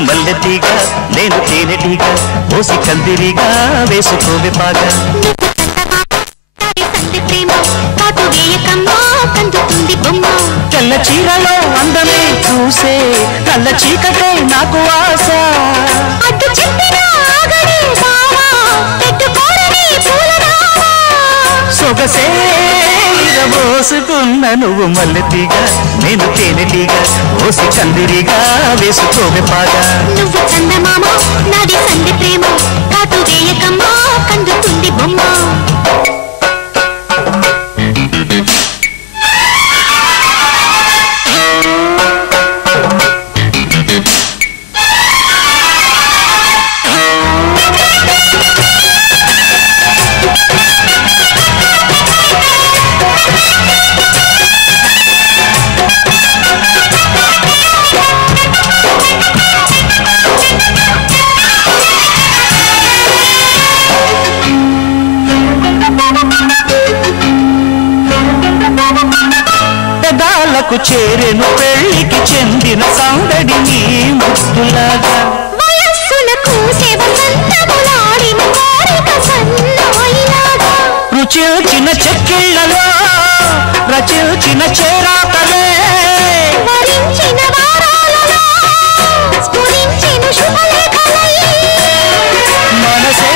మల్లెతీగా నేను తేనెటీగా మోసి కందిరిగా వేసుకోవే పాగా తెల్ల చీరలో అందమే చూసే కళ్ళ చీకటే నాకు ఆశ సొగసే పోసుకున్న నువ్వు మల్లెతీగా నేను తేనెటీగా ఓసి కందిరిగా వేసుకోవే పాగా నువ్వు చందమామ నాది సంధి ప్రేమ కాటు వేయకమ్మా కందుతుంది బొమ్మ పెదాలకు చేరెను పెళ్లికి చెందిన సందడి నీ ముద్దులాగా రుచిల్చిన చెక్కిళ్లలో రచిల్చిన చేరాతలే మనసే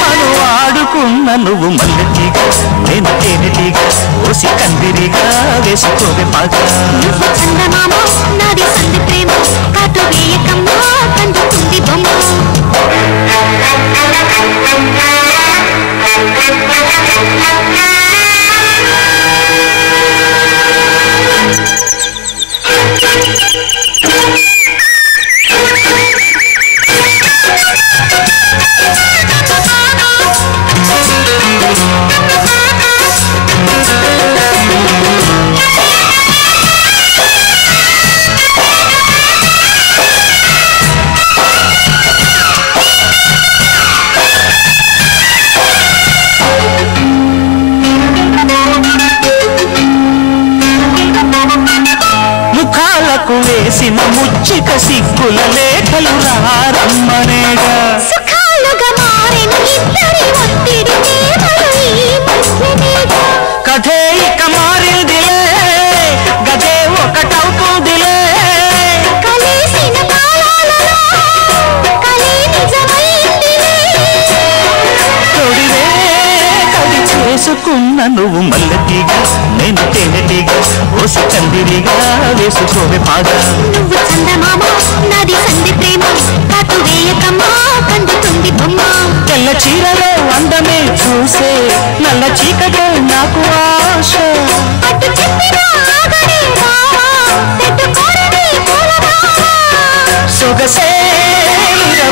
మను ఆడుకున్న నువ్వు మల్లెతీగా నేను తేనెటీగా ఓసి కందిరిగా వేసుకోవే పాగా నువ్వు చందమామ నాది సంధి ప్రేమ కాటు వేయకమ్మా కందుతుంది బొమ్మ ముఖాలకు వేసిన ముచ్చిక సిగ్గుల లేఖలు రారమ్మనేగా సుఖాలుగా మారిన ఇద్దరి ఒత్తిడి కథే ఇక మారిందిలే గదే ఒకటవుతుందిలే కలిసిన కాలాలలో కలి నిజమైందిలే తొడివే కడి చేసుకున్న నువ్వు మల్లెతీగా నేను తేనెటీగా ఓసి కందిరిగా వేసుకోవే పాగా నువ్వు చందమామ నాది సంధి ప్రేమ కాటు వేయకమ్మా కందుతుంది బొమ్మ తెల్ల చీరలో అందమే చూసే నల్ల చీకటే నాకు ఆశ అటు చెప్పినా ఆగని రావా పెట్టుకోరని పూలరావా సొగసే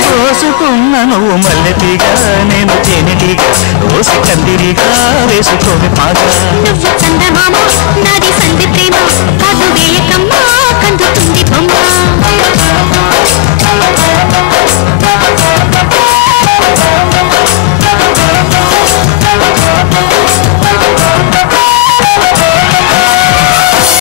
పోసుకున్న నువ్వు మల్లెతీగా నేను తేనెటీగా ఓసి కందిరిగా వేసుకోవే పాగా నువ్వు